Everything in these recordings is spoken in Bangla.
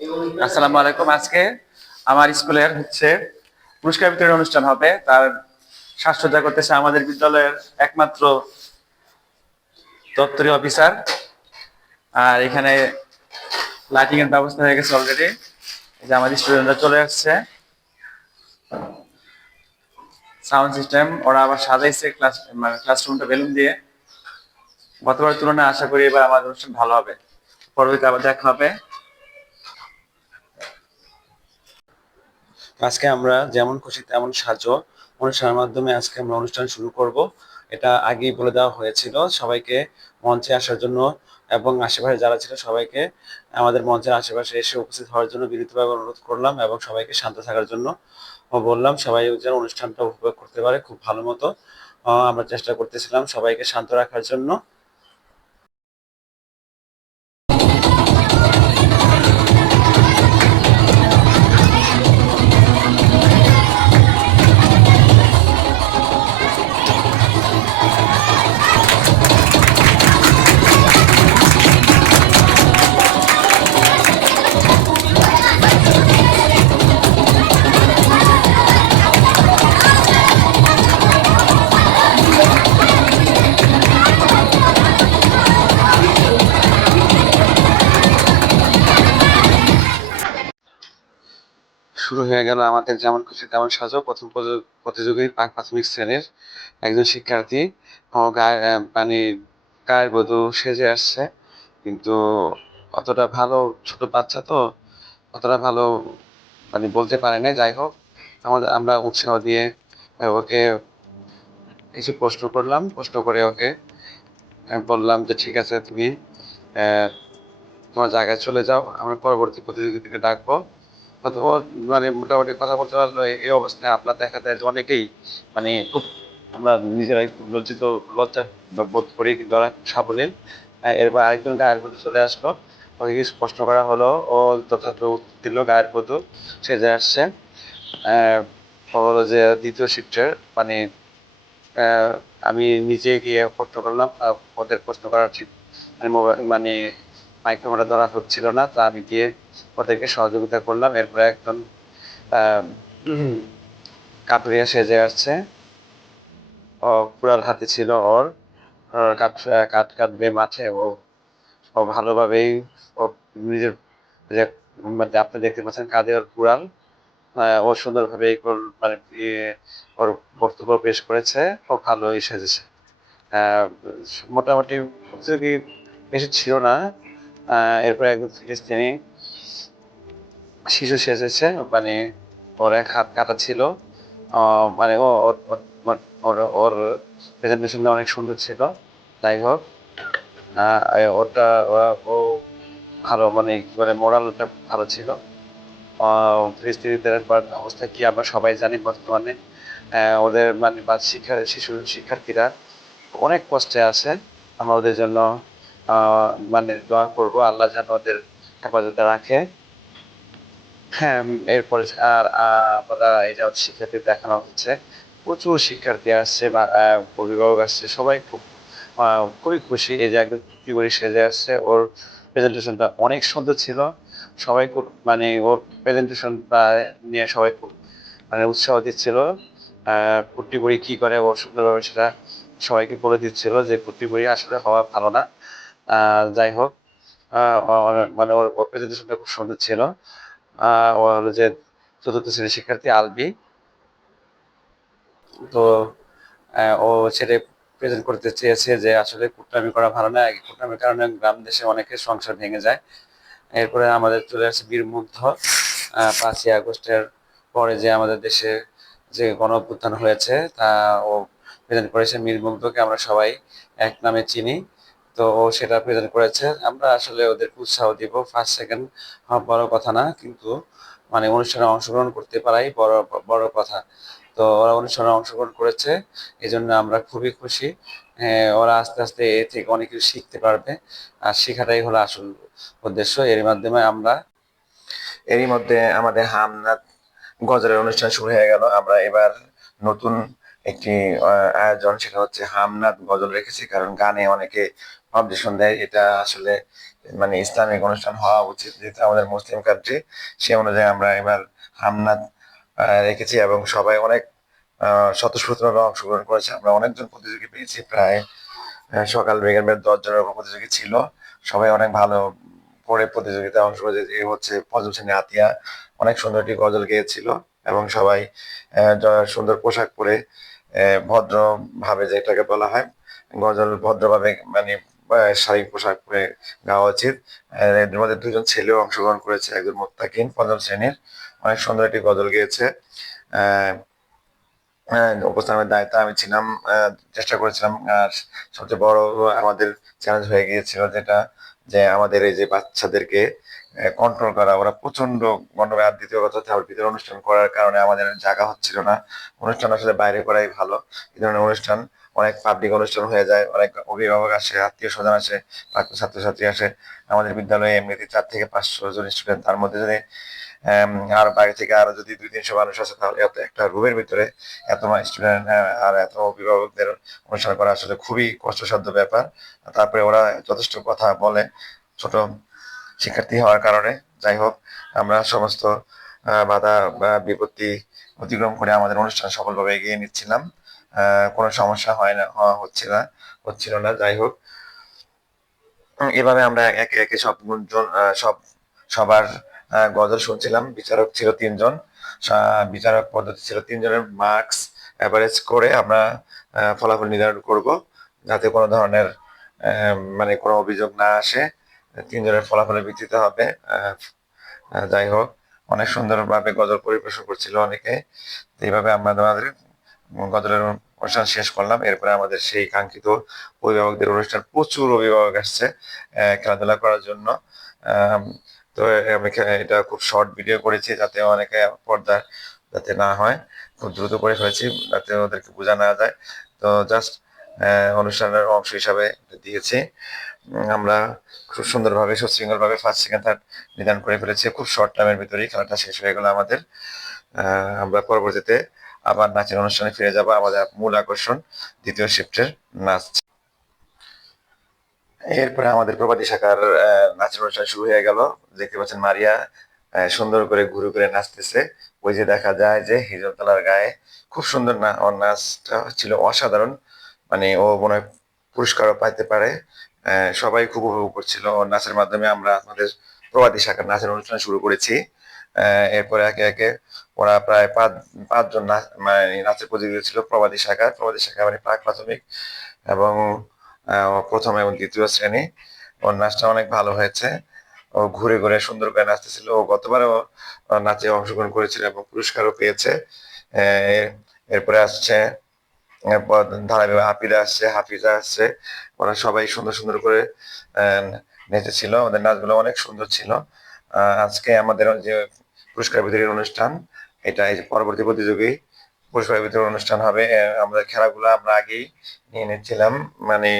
আসসালামু আলাইকুম। আজকে আমার স্কুলের পুরস্কার বিতরণ অনুষ্ঠান হবে। তার সাজসজ্জা করতেছে আমাদের বিদ্যালয়ের একমাত্র দপ্তরি অফিসার। আর এখানে লাইটিং এর ব্যবস্থা হয়ে গেছে অলরেডি। এই যে আমাদের স্টুডেন্টরা চলে আসছে, সাউন্ড সিস্টেম ওরা আবার সাজাইছে ক্লাসরুমটা বেলুন দিয়ে। গতবারের তুলনায় আশা করি এবার আমাদের অনুষ্ঠান ভালো হবে। পরবর্তীতে আবার দেখা হবে। আজকে আমরা যেমন খুশি তেমন সাজো অনুষ্ঠানের মাধ্যমে আজকে আমরা অনুষ্ঠান শুরু করব। এটা আগেই বলে দেওয়া হয়েছিল সবাইকে মঞ্চে আসার জন্য, এবং আশেপাশে যারা ছিল সবাইকে আমাদের মঞ্চের আশেপাশে এসে উপস্থিত হওয়ার জন্য বিনীতভাবে অনুরোধ করলাম, এবং সবাইকে শান্ত থাকার জন্য বললাম। সবাই যেন অনুষ্ঠানটা উপভোগ করতে পারে খুব ভালো মতো। আমরা চেষ্টা করতেছিলাম সবাইকে শান্ত রাখার জন্য। শুরু হয়ে গেল আমাদের যেমন খুশি তেমন সাজো। প্রথম প্রতিযোগী প্রাথমিক শ্রেণীর একজন শিক্ষার্থী মানে গায়ের বধূ সেজে আসছে, কিন্তু অতটা ভালো, ছোট বাচ্চা তো অতটা ভালো মানে বলতে পারে না। যাই হোক, আমরা উৎসাহ দিয়ে ওকে কিছু প্রশ্ন করলাম, প্রশ্ন করে ওকে বললাম যে ঠিক আছে, তুমি তোমার জায়গায় চলে যাও, আমরা পরবর্তী প্রতিযোগিতাকে ডাকবো। ও মানে মোটামুটি কথা বলতে পারলো। এই অবস্থায় আপনার দেখা যায় যে অনেকেই মানে খুব আমরা নিজেরাই খুব লজ্জা বোধ করি, কিন্তু ওরা সাবলীল। এরপর আরেকজন গায়ের বধূ চলে আসলো, ওকে কিছু প্রশ্ন করা হলো, ও যথাযথ উত্তর দিল, গায়ের বধূ সেজে আসছে। ও হলো যে দ্বিতীয় শিফটের মানে আমি নিজে গিয়ে প্রশ্ন করলাম। ওদের প্রশ্ন করার ঠিক মানে মোবাইল মানে মাইক্রোফোনটা ধরা হচ্ছিল না, তা আমি গিয়ে ওদেরকে সহযোগিতা করলাম। এরপরে একজন কাঠুরিয়া সেজে আসছে, ও কুড়াল হাতে ছিল ওর। কাঠ কাঠ কাটবে মাঠে। ও ভালোভাবেই ও নিজের যে মানে আপনি দেখতে পাচ্ছেন কাঁধে ওর কুড়াল। ও সুন্দরভাবে মানে ওর বক্তব্য পেশ করেছে। ও ভালোই সেজেছে। আহ, মোটামুটি প্রতিযোগী বেশি ছিল না। এরপরে একজন ফিলিস্তিনি শিশু সেজেছে, মানে ওর এক হাত কাটা ছিল। মানে ও ওর ওর প্রেজেন্টেশনটা অনেক সুন্দর ছিল। যাই হোক, ওটা ও ভালো মানে কি বলে মোরালটা ভালো ছিল। ফিলিস্তিনিদের অবস্থা কি আমরা সবাই জানি বর্তমানে। ওদের মানে বা শিক্ষার্থীরা অনেক কষ্টে আছে। আমরা ওদের জন্য মানে দোয়া করবো, আল্লাহ যেন ওদের হেফাজতে রাখে। হ্যাঁ, এরপরে আর আমরা এই যে শিক্ষার্থী দেখানো হচ্ছে, প্রচুর শিক্ষার্থী আসছে বা অভিভাবক আসছে, সবাই খুবই খুশি। এই যে একদম টুপি করে সেজে আসছে, ওর প্রেজেন্টেশনটা অনেক সুন্দর ছিল। সবাই খুব মানে ওর প্রেজেন্টেশনটা নিয়ে সবাই খুব মানে উৎসাহ দিচ্ছিল। কুট্টি বড়ি কি করে ও সুন্দরভাবে সেটা সবাইকে বলে দিচ্ছিল যে কুট্টি বড়ি আসলে হওয়া ভালো না। যাই হোক, মানে ওর প্রেজেন্টেশনটা খুব সুন্দর ছিল। ও হলো যে চতুর্থ শ্রেণীর শিক্ষার্থী আলবি। তো ও সেটাই প্রেজেন্ট করতে চেয়েছে যে আসলে কুটনামি করা ভালো না, কুটনামির কারণে গ্রাম দেশে অনেকের সংসার ভেঙে যায়। এরপরে আমাদের চলে আসছে বীরমুগ্ধ। 5ই আগস্টের পরে যে আমাদের দেশে যে গণ অভ্যুত্থান হয়েছে তা ও প্রেজেন্ট করেছে। বীরমুগ্ধকে আমরা সবাই এক নামে চিনি। তো ও সেটা প্রেজেন্ট করেছে। আমরা আসলে ওদের উৎসাহ দিব, ফার্স্ট সেকেন্ড বড় কথা না, কিন্তু মানে অনুষ্ঠানে অংশগ্রহণ করতে পারাই বড় বড় কথা। তো ওরা অনুষ্ঠানে অংশগ্রহণ করেছে, এই জন্য আমরা খুবই খুশি। ওরা আস্তে আস্তে এ থেকে অনেক কিছু শিখতে পারবে, আর শেখাটাই হলো আসল উদ্দেশ্য। এর মাধ্যমে আমরা এরই মধ্যে আমাদের হামনাত গজলের অনুষ্ঠান শুরু হয়ে গেল। আমরা এবার নতুন একটি আয়োজন, সেটা হচ্ছে হামনাত গজল রেখেছি, কারণ গানে অনেকে অবজেকশন দেয়, এটা আসলে মানে ইসলামিক অনুষ্ঠান হওয়া উচিত, যেহেতু আমাদের মুসলিম কান্ট্রি, সে অনুযায়ী আমরা এবার হামনাত রেখেছি এবং সবাই অনেক স্বতঃস্ফূর্তভাবে অংশগ্রহণ করেছে। আমরা অনেকজন প্রতিযোগী পেয়েছি, প্রায় সকাল বিকেল 10 জনের উপর প্রতিযোগী ছিল। সবাই অনেক ভালো করে প্রতিযোগিতায় অংশ করেছে। এ হচ্ছে পঞ্চম শ্রেণী আতিয়া, অনেক সুন্দর একটি গজল গেয়েছিল এবং সবাই সুন্দর পোশাক পরে ভদ্র ভাবে, যেটাকে বলা হয় গজল ভদ্রভাবে, মানে শারীরিক পোশাক পরে গাওয়া উচিত। এদের মধ্যে 2জন ছেলেও অংশগ্রহণ করেছে, একজন মোত্তাকিন পঞ্চম শ্রেণীর, অনেক সুন্দর একটি গজল গেয়েছে। আহ উপস্থাপনের দায়িত্বে আমি ছিলাম, চেষ্টা করেছিলাম। আর সবচেয়ে বড় আমাদের চ্যালেঞ্জ হয়ে গিয়েছিল যেটা, যে আমাদের এই যে বাচ্চাদেরকে কন্ট্রোল করা, ওরা প্রচন্ড গন্ডগোল। আর দ্বিতীয় কথা হচ্ছে, আমার ভিতরে অনুষ্ঠান করার কারণে আমাদের জায়গা হচ্ছিল না। অনুষ্ঠান আসলে বাইরে করাই ভালো। এই ধরনের অনুষ্ঠান অনেক পাবলিক অনুষ্ঠান হয়ে যায়, অনেক অভিভাবক আসে, আত্মীয় স্বজন আসে, প্রাক্তন ছাত্রছাত্রী আসে। আমাদের বিদ্যালয়ে এমনিতে 4 থেকে 500 জন স্টুডেন্ট, তার মধ্যে যদি আর বাইরে থেকে আরো যদি 200-300 মানুষ আছে, তাহলে এত একটা রুমের ভিতরে এত স্টুডেন্ট আর এত অভিভাবকদের অনুষ্ঠান করা আসলে খুবই কষ্টসাধ্য ব্যাপার। তারপরে ওরা যথেষ্ট কথা বলে, ছোট শিক্ষার্থী হওয়ার কারণে। যাই হোক, আমরা সমস্ত বাধা বা বিপত্তি অতিক্রম করে আমাদের অনুষ্ঠান সফলভাবে এগিয়ে নিচ্ছিলাম। কোনো সমস্যা হচ্ছিল না। যাই হোক, এভাবে আমরা একে একে সব গুণজন সবার গজল শুনছিলাম। বিচারক ছিল 3জন, বিচারক পদ্ধতি ছিল 3জনের মার্কস অ্যাভারেজ করে আমরা ফলাফল নির্ধারণ করব, যাতে কোনো ধরনের মানে কোনো অভিযোগ না আসে। 3জনের ফলাফলের ভিত্তিতে হবে। যাই হোক, অনেক সুন্দরভাবে গজল পরিবেশন করছিল অনেকে। এইভাবে আমরা আমাদের গজলের অনুষ্ঠান শেষ করলাম। এরপরে আমাদের সেই কাঙ্ক্ষিত অভিভাবকদের অনুষ্ঠান, প্রচুর অভিভাবক আসছে খেলাধুলা করার জন্য। তো আমি এটা খুব শর্ট ভিডিও করেছি, যাতে অনেকে পর্দা যাতে না হয়, খুব দ্রুত করে ফেলেছি যাতে ওদেরকে বোঝা না যায়। তো জাস্ট অনুষ্ঠানের অংশ হিসাবে দিয়েছি। আমরা খুব সুন্দরভাবে সুশৃঙ্খলভাবে ফার্স্ট সেকেন্ড থার্ড নির্ধারণ করে ফেলেছি। খুব শর্ট টাইমের ভিতরেই খেলাটা শেষ হয়ে গেল আমাদের। আমরা পরবর্তীতে আবার নাচের অনুষ্ঠানে ফিরে যাব। আমাদের মূল আকর্ষণ দ্বিতীয় শিফটের নাচ। এরপরে আমাদের প্রভাতী শাখার নাচের অনুষ্ঠান শুরু হয়ে গেল। দেখতে পাচ্ছেন মারিয়া সুন্দর করে ঘুরে ঘুরে নাচতেছে। ওই যে দেখা যায় যে হিজলতলার গায়ে, খুব সুন্দর না, ওর নাচটা ছিল অসাধারণ। মানে ও মনে হয় পুরস্কারও পাইতে পারে। সবাই খুব উপভোগ করছিল ওর নাচের মাধ্যমে। আমরা আমাদের প্রভাতী শাখার নাচের অনুষ্ঠান শুরু করেছি। এরপরে একে একে ওরা প্রায় 5জন মানে নাচের প্রতিযোগিতা ছিল প্রভাতী শাখার। প্রভাতী শাখা মানে প্রাক প্রাথমিক এবং প্রথম এবং দ্বিতীয় শ্রেণী। ওর নাচটা অনেক ভালো হয়েছে। ও ঘুরে ঘুরে সুন্দর করে নাচতেছিল। ও গতবারও নাচে অংশগ্রহণ করেছিল এবং পুরস্কারও পেয়েছে। এরপরে আসছে ধারাবাহিক হাফিজা আসছে। ওরা সবাই সুন্দর সুন্দর করে নেচেছিল। ওদের নাচগুলো অনেক সুন্দর ছিল। আজকে আমাদের যে পুরস্কার বিতরণ অনুষ্ঠান, এটা এই যে পরবর্তী প্রতিযোগী পুরস্কার বিতরণ অনুষ্ঠান হবে। আমাদের খেলাগুলো আমরা আগেই নিয়ে নিচ্ছিলাম, মানে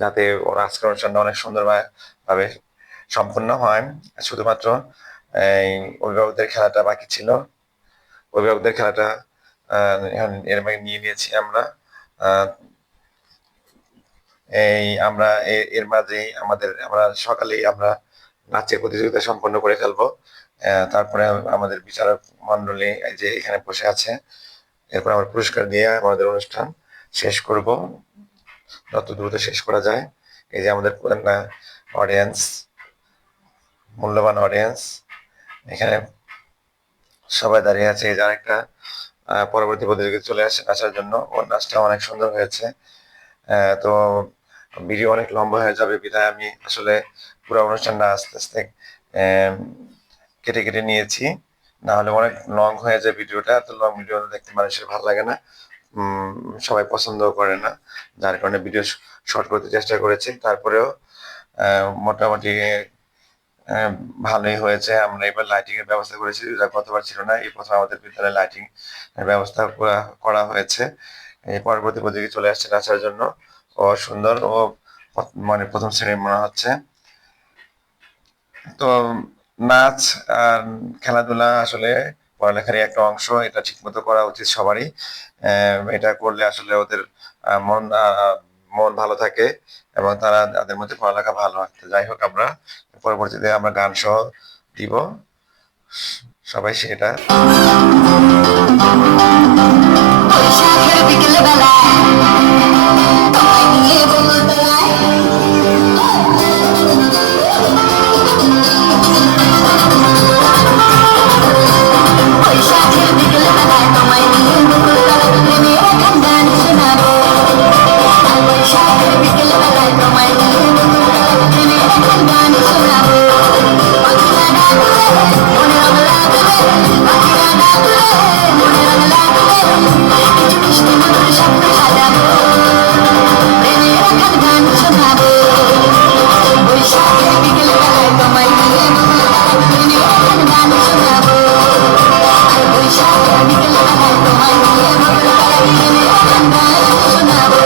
যাতে ওর আজকের অনুষ্ঠানটা অনেক সুন্দরভাবে সম্পন্ন হয়। শুধুমাত্র এই অভিভাবকদের খেলাটা বাকি ছিল। অভিভাবকদের খেলাটা এর আগে নিয়ে নিয়েছি আমরা। আমরা এর মাঝেই আমরা সকালেই আমরা নাচের প্রতিযোগিতা সম্পন্ন করে ফেলবো। তারপরে আমাদের বিচারক মন্ডলী এই যে এখানে বসে আছে। এরপর আমরা পুরস্কার দিয়ে আমাদের অনুষ্ঠান শেষ করব, যত দ্রুত শেষ করা যায়। এই যে আমাদের অডিয়েন্স, মূল্যবান অডিয়েন্স এখানে সবাই দাঁড়িয়ে আছে। এই যে আরেকটা পরবর্তী প্রতিযোগিতা চলে আসে নাচার জন্য। ওর নাচটা অনেক সুন্দর হয়েছে। তো ভিডিও অনেক লম্বা হয়ে যাবে, বিধায় আমি আসলে পুরো অনুষ্ঠানটা আস্তে আস্তে কেটে কেটে নিয়েছি। না হলে অনেক লং হয়ে যায় ভিডিওটা। এত লং ভিডিও দেখতে মানুষের ভালো লাগে না, সবাই পছন্দও করে না। যার কারণে ভিডিও শর্ট করতে চেষ্টা করেছি। তারপরেও মোটামুটি ভালোই হয়েছে। আমরা এবার লাইটিং এর ব্যবস্থা করেছি, যেটা গতবার ছিল না। এই প্রথম আমাদের বিদ্যালয়ে লাইটিং এর ব্যবস্থা করা হয়েছে। এই পরবর্তী প্রতিযোগী চলে আসছে নাচার জন্য। ও সুন্দর, ও মানে প্রথম শ্রেণীর মনে হচ্ছে। তো নাচ আর খেলাধুলা আসলে পড়ালেখারই একটা অংশ। এটা ঠিকমতো করা উচিত সবারই। এটা করলে আসলে ওদের মন ভালো থাকে এবং তারা তাদের মধ্যে পড়ালেখা ভালো হয়। তো যাই হোক, আমরা পরবর্তীতে আমরা গান সহ দিব, সবাই সেটা বৈশাখের বিকেল বেলায় তোমায় নিয়ে বকুল তলায় বৈশাখের বিকেল বেলায় তোমায় নিয়ে বকুল তলায় প্রেমের একখান গান শোনাবো। বৈশাখের বিকেল বেলায় তোমায় নিয়ে বকুল তলায় প্রেমের একখান গান শোনাবো। পাখিরা ডাকলে মনে রং লাগলে, পাখিরা ডাকলে মনে রং লাগলে, কিছু মিষ্টি মধুর স্বপ্ন সাজাবো, প্রেমের একখান গান শোনাবো। বৈশাখের বিকেল বেলায় তোমায় নিয়ে বকুল তলায় প্রেমের একখান গান শোনাবো। বৈশাখের বিকেল বেলায় তোমায় নিয়ে বকুল তলায় প্রেমের একখান গান শোনাবো।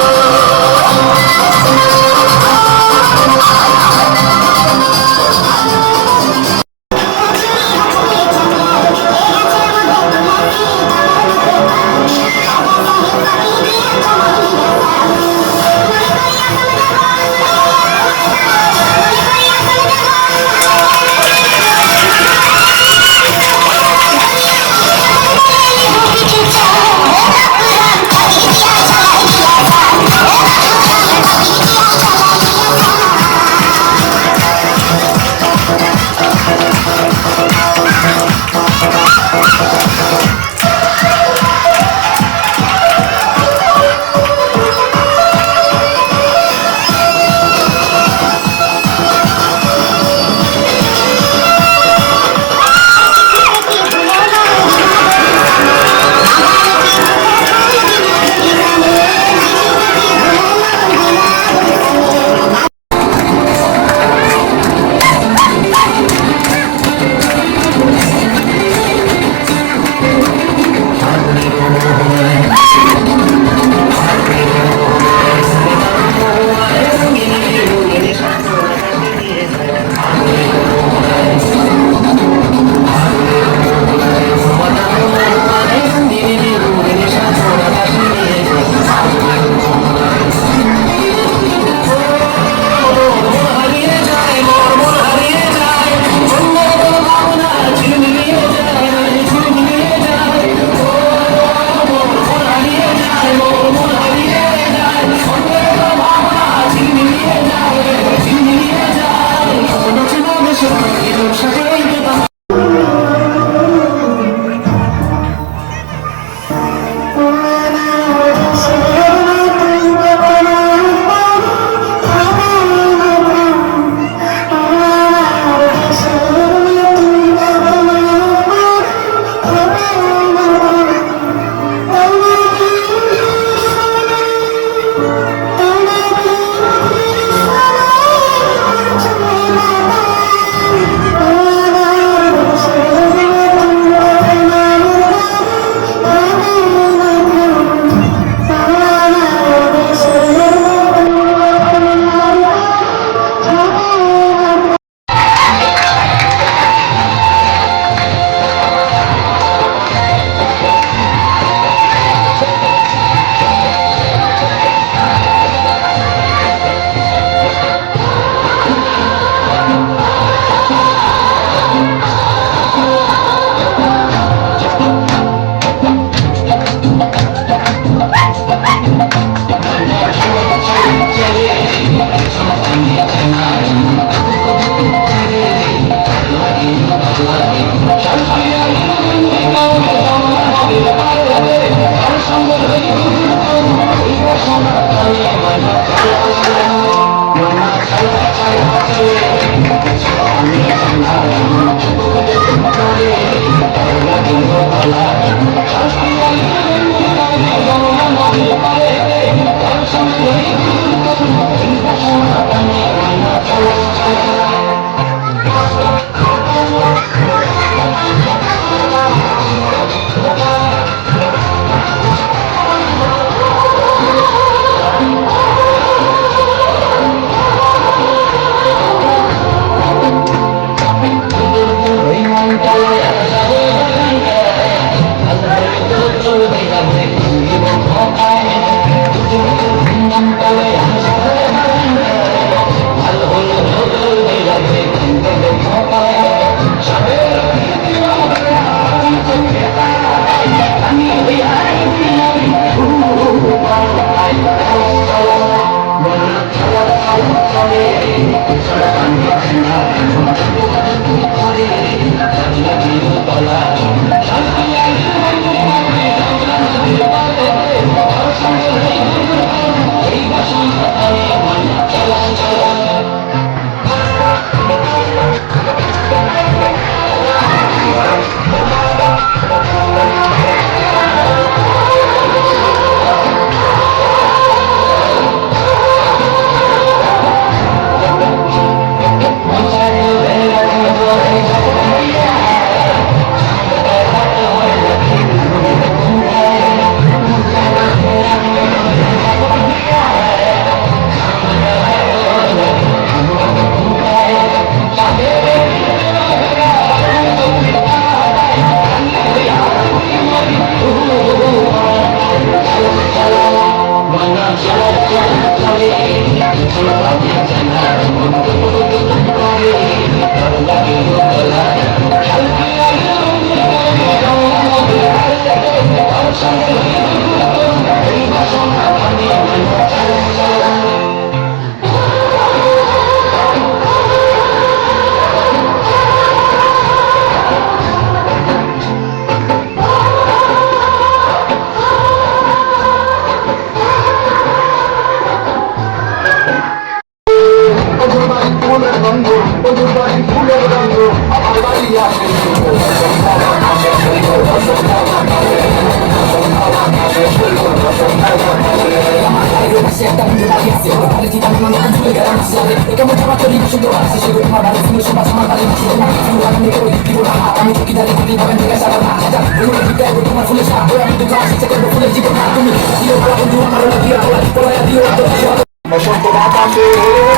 বসন্ত বাতাসে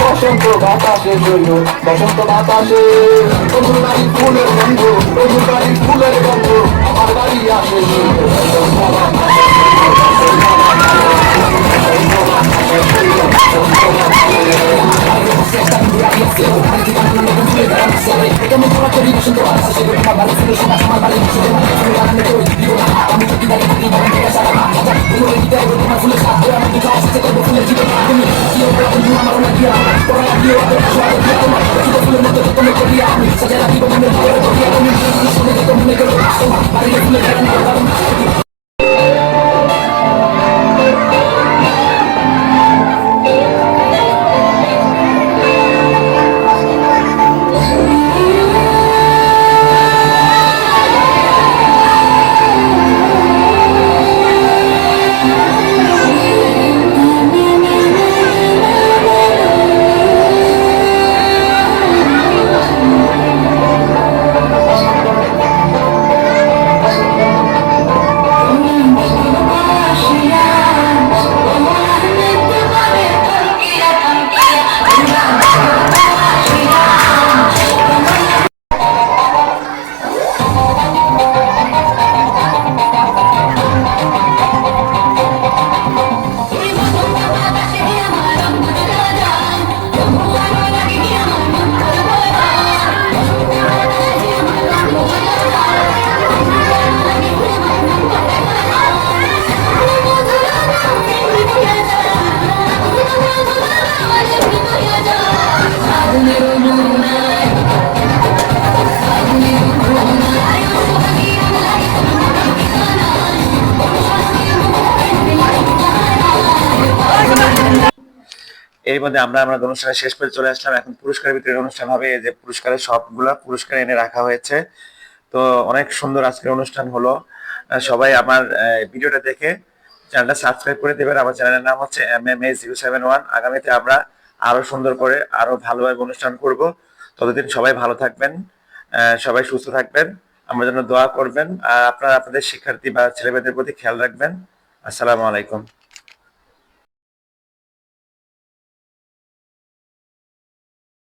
বসন্ত বাতাসে জন্য বসন্ত বাতাসে তবুর বাড়ি ফুলের গন্ধ তবুর বাড়ি ফুলের গন্ধ আমার বাড়ি আসে এর মধ্যে আমরা আমাদের অনুষ্ঠানের শেষ পর্যন্ত চলে আসলাম। এখন পুরস্কার বিতরণের অনুষ্ঠান হবে। এই যে পুরস্কারের সবগুলা পুরস্কার এনে রাখা হয়েছে। তো অনেক সুন্দর আজকের অনুষ্ঠান হলো। সবাই আমার ভিডিওটা দেখে চ্যানেলটা সাবস্ক্রাইব করে দেবেন। আমার চ্যানেলের নাম হচ্ছে MMA071। আগামীতে আমরা আরো সুন্দর করে আরো ভালোভাবে অনুষ্ঠান করব। ততদিন সবাই ভালো থাকবেন, সবাই সুস্থ থাকবেন, আমার জন্য দোয়া করবেন। আর আপনারা আপনাদের শিক্ষার্থী বা ছেলেমেয়েদের প্রতি খেয়াল রাখবেন। আসসালামু আলাইকুম।